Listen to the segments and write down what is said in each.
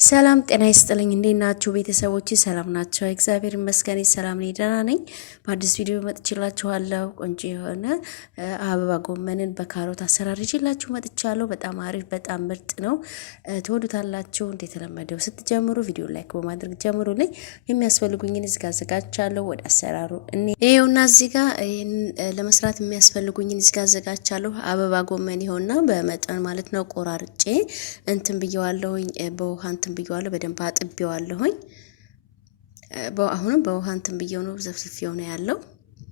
ሰላም ጤና ይስጥልኝ እንዴት ናችሁ ቤተሰቦቼ? ሰላም ናቸው። እግዚአብሔር ይመስገን ሰላም ነኝ፣ ደህና ነኝ። በአዲስ ቪዲዮ መጥቼላችኋለሁ። ቆንጆ የሆነ አበባ ጎመንን በካሮት አሰራር ይዤላችሁ መጥቻለሁ። በጣም አሪፍ፣ በጣም ምርጥ ነው። ትወዱታላችሁ። እንደተለመደው ስትጀምሩ ቪዲዮ ላይክ በማድረግ ጀምሩልኝ። የሚያስፈልጉኝን እዚህ ጋር አዘጋጅቻለሁ። ወደ አሰራሩ ይሄውና እዚህ ጋር ለመስራት የሚያስፈልጉኝን እዚህ ጋር አዘጋጅቻለሁ። አበባ ጎመን ይኸውና በመጠን ማለት ነው ቆራርጬ እንትን ብየዋለሁኝ በውሃ እንትን ብየዋለሁ። በደንብ አጥቤዋለሁኝ። አሁንም በውሃ እንትን ብየው ነው ዘፍዝፌው ነው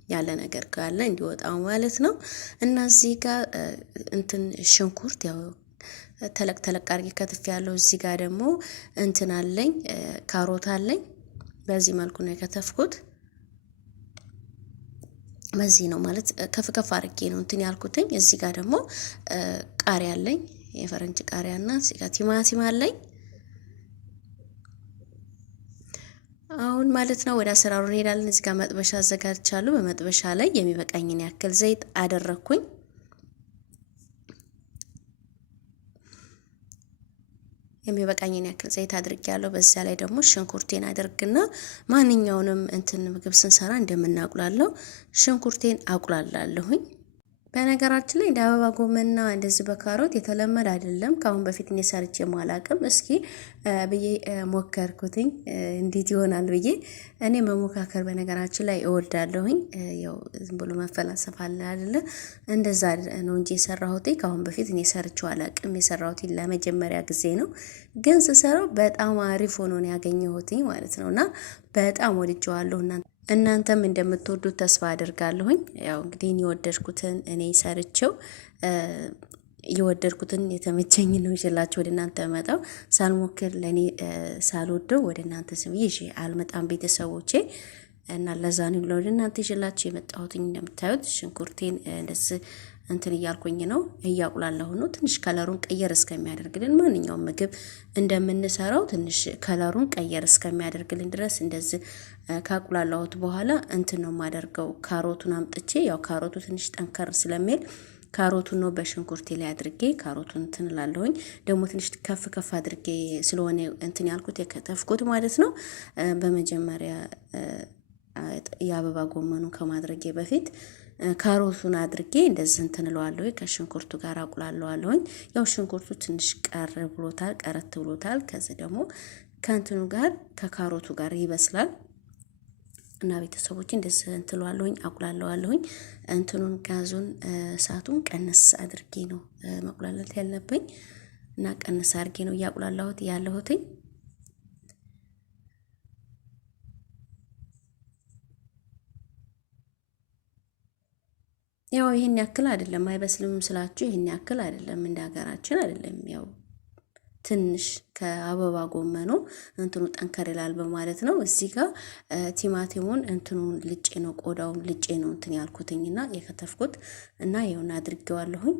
ያለ ነገር ካለ እንዲወጣው ማለት ነው። እና እዚህ ጋር እንትን ሽንኩርት ያው ተለቅ ተለቅ አድርጌ ከትፍ ያለው። እዚህ ጋር ደግሞ እንትን አለኝ ካሮት አለኝ። በዚህ መልኩ ነው የከተፍኩት። በዚህ ነው ማለት ከፍ ከፍ አድርጌ ነው እንትን ያልኩትኝ። እዚህ ጋር ደግሞ ቃሪያ አለኝ፣ የፈረንጅ ቃሪያና እዚህ ጋር ቲማቲም አለኝ። አሁን ማለት ነው ወደ አሰራሩ እንሄዳለን። እዚህ ጋር መጥበሻ አዘጋጅቻለሁ። በመጥበሻ ላይ የሚበቃኝን ያክል ዘይት አደረኩኝ። የሚበቃኝን ያክል ዘይት አድርጌያለሁ። በዛ ላይ ደግሞ ሽንኩርቴን አድርግና ማንኛውንም እንትን ምግብ ስንሰራ እንደምናቁላለው ሽንኩርቴን አቁላላለሁኝ። በነገራችን ላይ እንደ አበባ ጎመንና እንደዚህ በካሮት የተለመደ አይደለም። ካሁን በፊት እኔ ሰርቼ ማላቅም። እስኪ ብዬ ሞከርኩትኝ እንዴት ይሆናል ብዬ። እኔ መሞካከር በነገራችን ላይ እወዳለሁኝ። ያው ዝም ብሎ መፈላሰፍ አለ አይደለ? እንደዛ ነው እንጂ የሰራሁት ካሁን በፊት እኔ ሰርቼው አላቅም። የሰራሁት ለመጀመሪያ ጊዜ ነው። ግን ስሰራው በጣም አሪፍ ሆኖ ነው ያገኘሁትኝ ማለት ነውና በጣም ወድጄዋለሁ። እናንተም እንደምትወዱት ተስፋ አድርጋለሁኝ። ያው እንግዲህ የወደድኩትን እኔ ሰርቼው የወደድኩትን የተመቸኝ ነው ይዤላችሁ ወደ እናንተ መጣው። ሳልሞክር ለኔ ሳልወደው ወደ እናንተ ስም ይዤ አልመጣም ቤተሰቦቼ። እና ለዛ ነው ወደ እናንተ ይዤላችሁ የመጣሁትኝ። እንደምታዩት ሽንኩርቴን እንደዚህ እንትን እያልኩኝ ነው እያቁላላሁ ነው። ትንሽ ከለሩን ቀየር እስከሚያደርግልን ማንኛውም ምግብ እንደምንሰራው ትንሽ ከለሩን ቀየር እስከሚያደርግልን ድረስ እንደዚህ ካቁላላሁት በኋላ እንትን ነው የማደርገው። ካሮቱን አምጥቼ ያው ካሮቱ ትንሽ ጠንከር ስለሚል ካሮቱን ነው በሽንኩርቴ ላይ አድርጌ ካሮቱን እንትን እላለሁኝ። ደግሞ ትንሽ ከፍ ከፍ አድርጌ ስለሆነ እንትን ያልኩት የከተፍኩት ማለት ነው። በመጀመሪያ የአበባ ጎመኑ ከማድረጌ በፊት ካሮቱን አድርጌ እንደዚህ እንትን እለዋለሁ። ከሽንኩርቱ ጋር አቁላለዋለሁኝ። ያው ሽንኩርቱ ትንሽ ቀረት ብሎታል። ከዚህ ደግሞ ከእንትኑ ጋር ከካሮቱ ጋር ይበስላል። እና ቤተሰቦች እንደዚህ እንትን እለዋለሁኝ፣ አቁላለዋለሁኝ። እንትኑን ጋዙን እሳቱን ቀነስ አድርጌ ነው መቁላላት ያለብኝ እና ቀነስ አድርጌ ነው እያቁላላሁት ያለሁትኝ። ያው ይሄን ያክል አይደለም፣ አይበስልም ስላችሁ ይሄን ያክል አይደለም፣ እንደ ሀገራችን አይደለም። ያው ትንሽ ከአበባ ጎመኑ እንትኑ ጠንከር ይላል በማለት ነው። እዚህ ጋር ቲማቲሙን እንትኑን ልጬ ነው ቆዳውን ልጬ ነው እንትን ያልኩትኝና የከተፍኩት እና ይሄውን አድርጌዋለሁኝ።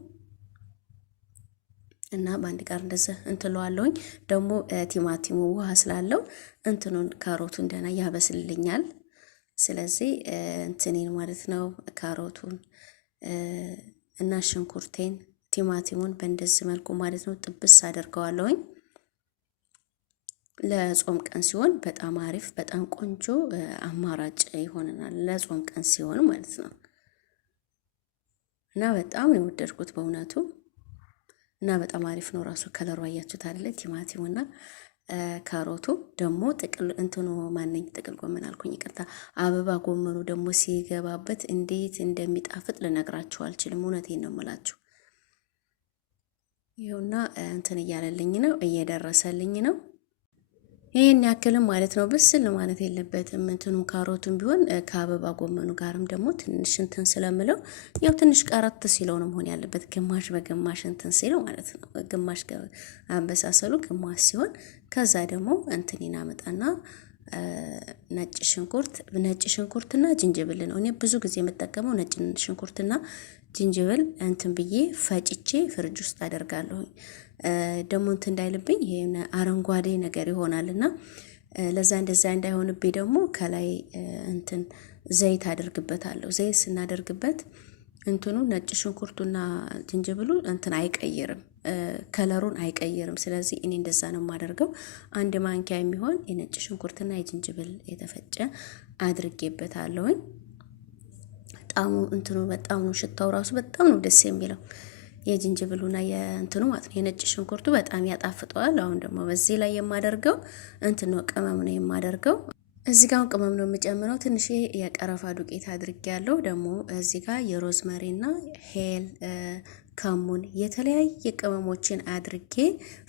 እና በአንድ ጋር እንደዚህ እንትለዋለሁኝ። ደግሞ ቲማቲሙ ውሃ ስላለው እንትኑን ካሮቱን ደህና ያበስልልኛል። ስለዚህ እንትኔን ማለት ነው ካሮቱን እና ሽንኩርቴን ቲማቲሙን በእንደዚህ መልኩ ማለት ነው ጥብስ አደርገዋለሁኝ። ለጾም ቀን ሲሆን በጣም አሪፍ በጣም ቆንጆ አማራጭ ይሆነናል፣ ለጾም ቀን ሲሆን ማለት ነው። እና በጣም ነው የወደድኩት በእውነቱ። እና በጣም አሪፍ ነው ራሱ ከለሩ አያችሁት አይደል? ቲማቲሙና ካሮቱ ደግሞ ጥቅል እንትኑ ማንኝ ጥቅል ጎመን አልኩኝ፣ ይቅርታ አበባ ጎመኑ ደግሞ ሲገባበት እንዴት እንደሚጣፍጥ ልነግራችሁ አልችልም። እውነቴን ነው የምላችሁ። ይኸውና እንትን እያለልኝ ነው፣ እየደረሰልኝ ነው። ይሄን ያክልም ማለት ነው ብስል ማለት የለበትም። እንትኑም ካሮቱም ቢሆን ከአበባ ጎመኑ ጋርም ደግሞ ትንሽ እንትን ስለምለው ያው ትንሽ ቀረት ሲለው ነው መሆን ያለበት። ግማሽ በግማሽ እንትን ሲለው ማለት ነው። ግማሽ አበሳሰሉ ግማሽ ሲሆን ከዛ ደግሞ እንትን ይናመጣና ነጭ ሽንኩርትና ዝንጅብል ነው። እኔ ብዙ ጊዜ የምጠቀመው ነጭ ሽንኩርትና ዝንጅብል እንትን ብዬ ፈጭቼ ፍሪጅ ውስጥ አደርጋለሁ። ደግሞ እንትን እንዳይልብኝ ይሄ አረንጓዴ ነገር ይሆናልና ለዛ እንደዛ እንዳይሆንብኝ ደግሞ ከላይ እንትን ዘይት አደርግበታለሁ። ዘይት ስናደርግበት እንትኑ ነጭ ሽንኩርቱና ዝንጅብሉ እንትን አይቀይርም። ከለሩን አይቀይርም። ስለዚህ እኔ እንደዛ ነው የማደርገው። አንድ ማንኪያ የሚሆን የነጭ ሽንኩርትና የዝንጅብል የተፈጨ አድርጌበታለሁኝ። ጣሙ እንትኑ በጣም ነው ሽታው ራሱ በጣም ነው ደስ የሚለው የዝንጅብሉና የእንትኑ ማለት ነው። የነጭ ሽንኩርቱ በጣም ያጣፍጠዋል። አሁን ደግሞ በዚህ ላይ የማደርገው እንትን ነው ቅመም ነው የማደርገው። እዚህ ጋር ቅመም ነው የምጨምረው። ትንሽ የቀረፋ ዱቄት አድርጌያለሁ። ደግሞ እዚህ ጋር የሮዝመሪና ሄል ከሙን የተለያየ ቅመሞችን አድርጌ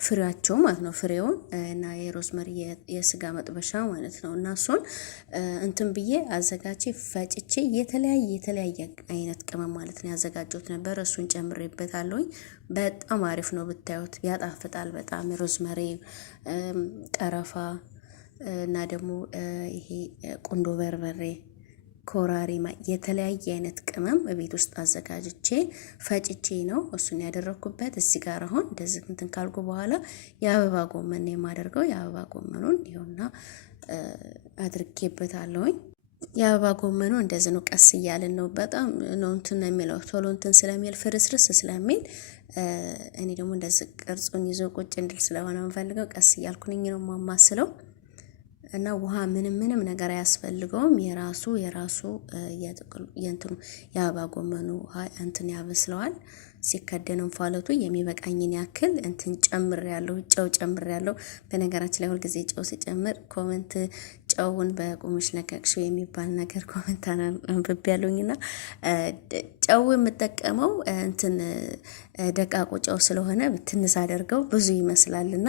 ፍሬያቸው ማለት ነው ፍሬውን እና የሮዝመሪ የስጋ መጥበሻ ማለት ነው እና እሱን እንትን ብዬ አዘጋጅቼ ፈጭቼ የተለያየ አይነት ቅመም ማለት ነው ያዘጋጀሁት ነበር። እሱን ጨምሬበታለሁኝ። በጣም አሪፍ ነው ብታዩት፣ ያጣፍጣል በጣም ሮዝመሪ፣ ቀረፋ እና ደግሞ ይሄ ቁንዶ በርበሬ፣ ኮራሪማ የተለያየ አይነት ቅመም ቤት ውስጥ አዘጋጅቼ ፈጭቼ ነው እሱን ያደረኩበት። እዚህ ጋር አሁን እንደዚህ እንትን ካልኩ በኋላ የአበባ ጎመን ነው የማደርገው። የአበባ ጎመኑን ይኸውና አድርጌበታለሁኝ። የአበባ ጎመኑ እንደዚህ ነው፣ ቀስ እያልን ነው። በጣም ነው እንትን የሚለው ቶሎ እንትን ስለሚል ፍርስርስ ስለሚል እኔ ደግሞ እንደዚህ ቅርጹን ይዞ ቁጭ እንድል ስለሆነ የምፈልገው ቀስ እያልኩኝ ነው ማማስለው እና ውሃ ምንም ነገር አያስፈልገውም። የራሱ የእንትኑ የአበባ ጎመኑ ውሃ እንትን ያበስለዋል። ሲከደን እንፋሎቱ የሚበቃኝን ያክል እንትን ጨምሬያለሁ፣ ጨው ጨምሬያለሁ። በነገራችን ላይ ሁልጊዜ ጨው ሲጨምር ኮመንት ጨውን በቁምሽ ለቀቅሽው የሚባል ነገር ኮመንት አንብቤያለሁኝና ጨው የምጠቀመው እንትን ደቃቁ ጨው ስለሆነ ትንሽ አደርገው ብዙ ይመስላልና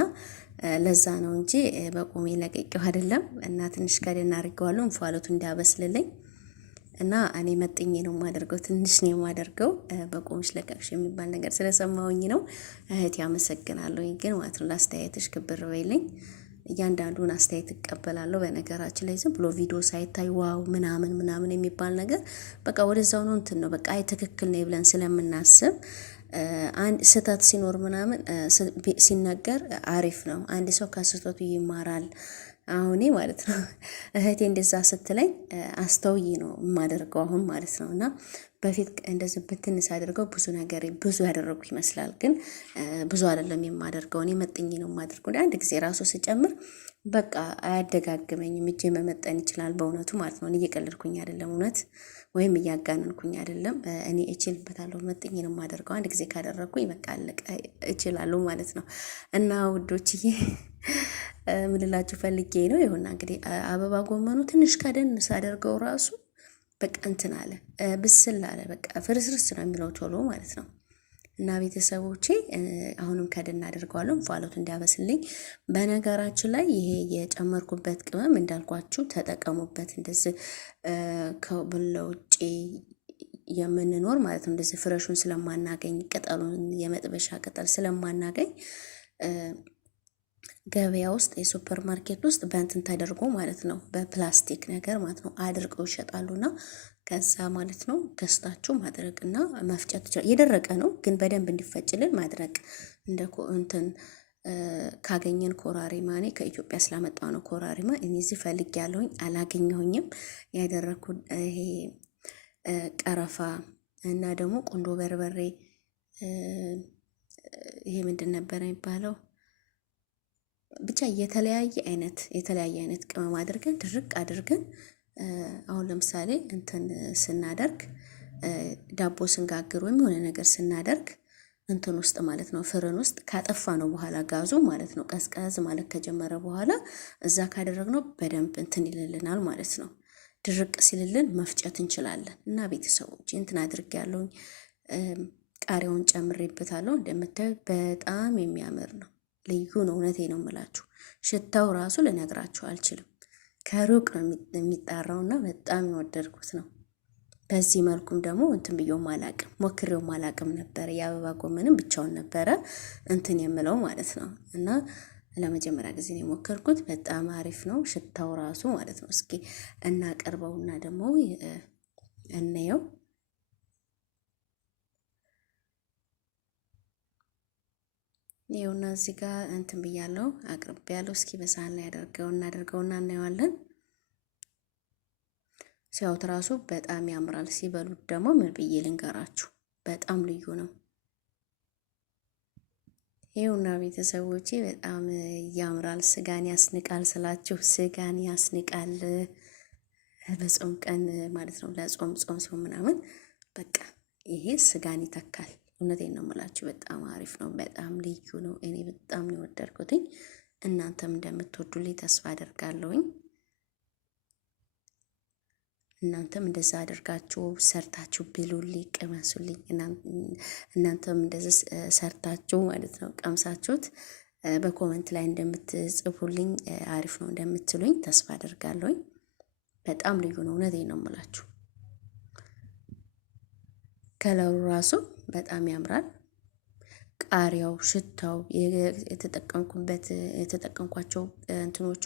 ለዛ ነው እንጂ በቁሜ ለቀቄው አይደለም። እና ትንሽ ከደና አድርገዋለሁ እንፋሎቱ እንዲያበስልልኝ እና እኔ መጥኜ ነው የማደርገው፣ ትንሽ ነው የማደርገው። በቁምሽ ለቀቅሽ የሚባል ነገር ስለሰማሁኝ ነው እህቴ። አመሰግናለሁ ግን ማለት ነው ለአስተያየትሽ ክብር በይልኝ። እያንዳንዱን አስተያየት እቀበላለሁ። በነገራችን ላይ ዝም ብሎ ቪዲዮ ሳይታይ ዋው ምናምን የሚባል ነገር በቃ ወደዛው ነው እንትን ነው በቃ አይ ትክክል ነው ብለን ስለምናስብ አንድ ስህተት ሲኖር ምናምን ሲነገር አሪፍ ነው። አንድ ሰው ከስህተቱ ይማራል። አሁን ማለት ነው እህቴ እንደዛ ስትለኝ አስተውዬ ነው የማደርገው አሁን ማለት ነው። እና በፊት እንደዚህ ብትንስ አድርገው ብዙ ያደረጉ ይመስላል፣ ግን ብዙ አይደለም የማደርገው። እኔ መጥኜ ነው የማደርገው። አንድ ጊዜ ራሱ ስጨምር በቃ አያደጋግመኝም። እጄ መመጠን ይችላል በእውነቱ ማለት ነው። እኔ እየቀለድኩኝ አይደለም እውነት ወይም እያጋነንኩኝ አይደለም። እኔ እችልበታለሁ፣ መጥኜ ነው የማደርገው። አንድ ጊዜ ካደረኩኝ በቃ አለቀ፣ እችላለሁ ማለት ነው። እና ውዶችዬ ምንላችሁ ፈልጌ ነው ይሁንና እንግዲህ አበባ ጎመኑ ትንሽ ከደን ሳደርገው ራሱ በቃ እንትን አለ፣ ብስል አለ። በቃ ፍርስርስ ነው የሚለው ቶሎ ማለት ነው። እና ቤተሰቦቼ አሁንም ከደን አድርገዋለሁ እንፋሎቱ እንዲያበስልኝ። በነገራችን ላይ ይሄ የጨመርኩበት ቅመም እንዳልኳችሁ ተጠቀሙበት። እንደዚህ ከውጭ የምንኖር ማለት ነው እንደዚህ ፍረሹን ስለማናገኝ ቅጠሉን የመጥበሻ ቅጠል ስለማናገኝ ገበያ ውስጥ የሱፐር ማርኬት ውስጥ በእንትን ተደርጎ ማለት ነው በፕላስቲክ ነገር ማለት ነው አድርገው ይሸጣሉና ከዛ ማለት ነው ገዝታችሁ ማድረቅና መፍጨት ይችላል። የደረቀ ነው ግን በደንብ እንዲፈጭልን ማድረቅ እንትን ካገኘን ኮራሪማ፣ እኔ ከኢትዮጵያ ስላመጣ ነው ኮራሪማ። እኔ እዚህ ፈልግ ያለሁኝ አላገኘሁኝም። ያደረኩት ይሄ ቀረፋ እና ደግሞ ቁንዶ በርበሬ፣ ይሄ ምንድን ነበር የሚባለው ብቻ የተለያየ አይነት ቅመም አድርገን ድርቅ አድርገን አሁን ለምሳሌ እንትን ስናደርግ ዳቦ ስንጋግር ወይም የሆነ ነገር ስናደርግ እንትን ውስጥ ማለት ነው ፍርን ውስጥ ካጠፋ ነው በኋላ ጋዙ ማለት ነው ቀዝቀዝ ማለት ከጀመረ በኋላ እዛ ካደረግነው በደንብ እንትን ይልልናል ማለት ነው። ድርቅ ሲልልን መፍጨት እንችላለን። እና ቤተሰቦች እንትን አድርጌያለሁ፣ ቃሪያውን ጨምሬበታለሁ። እንደምታዩት በጣም የሚያምር ነው፣ ልዩ ነው። እውነቴ ነው የምላችሁ፣ ሽታው ራሱ ልነግራችሁ አልችልም። ከሩቅ ነው የሚጣራውና በጣም የወደድኩት ነው። በዚህ መልኩም ደግሞ እንትን ብየውም አላቅም፣ ሞክሬውም አላቅም ነበር። የአበባ ጎመንም ብቻውን ነበረ እንትን የምለው ማለት ነው። እና ለመጀመሪያ ጊዜ ነው የሞከርኩት። በጣም አሪፍ ነው ሽታው ራሱ ማለት ነው። እስኪ እናቀርበውና ደግሞ እንየው። ይኸውና እዚህ ጋር እንትን ብያለሁ፣ አቅርቤያለሁ። እስኪ በሳህን ላይ እናደርገውና እናየዋለን። ሲያዩት ራሱ በጣም ያምራል። ሲበሉት ደግሞ ምን ብዬ ልንገራችሁ፣ በጣም ልዩ ነው። ይኸውና ቤተሰቦቼ በጣም ያምራል። ስጋን ያስንቃል ስላችሁ ስጋን ያስንቃል። በጾም ቀን ማለት ነው። ለጾም ጾም ሰው ምናምን በቃ ይሄ ስጋን ይተካል። እውነቴን ነው የምላችሁ። በጣም አሪፍ ነው። በጣም ልዩ ነው። እኔ በጣም ነው የወደድኩትኝ። እናንተም እንደምትወዱልኝ ተስፋ አደርጋለሁኝ። እናንተም እንደዛ አድርጋችሁ ሰርታችሁ ብሉልኝ፣ ቅመሱልኝ። እናንተም እንደዚህ ሰርታችሁ ማለት ነው ቀምሳችሁት በኮመንት ላይ እንደምትጽፉልኝ አሪፍ ነው እንደምትሉኝ ተስፋ አደርጋለሁኝ። በጣም ልዩ ነው። እውነቴን ነው የምላችሁ። ከለሩ ራሱ በጣም ያምራል። ቃሪያው፣ ሽታው፣ የተጠቀምኳቸው እንትኖቹ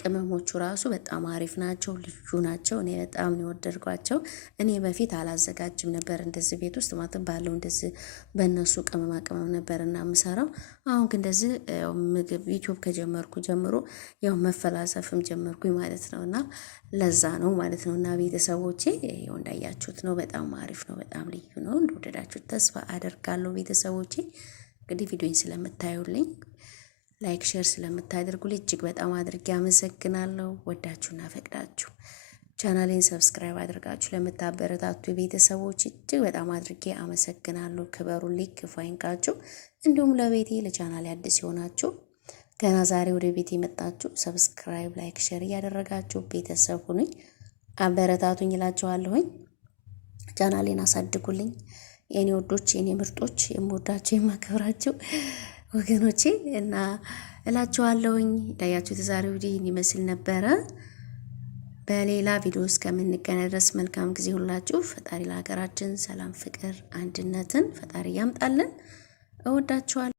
ቅመሞቹ ራሱ በጣም አሪፍ ናቸው፣ ልዩ ናቸው። እኔ በጣም ነው የወደድኳቸው። እኔ በፊት አላዘጋጅም ነበር እንደዚህ ቤት ውስጥ ማለት ባለው እንደዚህ በእነሱ ቅመማ ቅመም ነበር እና የምሰራው። አሁን ግን እንደዚህ ምግብ ዩቲዩብ ከጀመርኩ ጀምሮ ያው መፈላሰፍም ጀመርኩኝ ማለት ነው እና ለዛ ነው ማለት ነው። እና ቤተሰቦቼ ያው እንዳያችሁት ነው። በጣም አሪፍ ነው። በጣም ልዩ ነው። እንደወደዳችሁት ተስፋ አደርጋለሁ ቤተሰቦቼ። እንግዲህ ቪዲዮን ስለምታዩልኝ ላይክ ሼር ስለምታደርጉልኝ እጅግ በጣም አድርጌ አመሰግናለሁ። ወዳችሁና ፈቅዳችሁ ቻናሌን ሰብስክራይብ አድርጋችሁ ለምታበረታቱ ቤተሰቦች እጅግ በጣም አድርጌ አመሰግናለሁ። ክበሩልኝ፣ ክፉ አይንካችሁ። እንዲሁም ለቤቴ ለቻናሌ አዲስ የሆናችሁ ገና ዛሬ ወደ ቤት የመጣችሁ ሰብስክራይብ ላይክ ሼር እያደረጋችሁ ቤተሰብ ሁኑኝ፣ አበረታቱኝ እላችኋለሁኝ። ቻናሌን አሳድጉልኝ የኔ ወዶች፣ የኔ ምርጦች፣ የምወዳቸው የማከብራቸው ወገኖቼ እና እላችኋለሁኝ። እንዳያችሁት የዛሬው ቪዲዮ ይመስል ነበረ። በሌላ ቪዲዮ እስከምንገናኝ ድረስ መልካም ጊዜ ሁላችሁ። ፈጣሪ ለሀገራችን ሰላም፣ ፍቅር፣ አንድነትን ፈጣሪ ያምጣልን። እወዳችኋለሁ።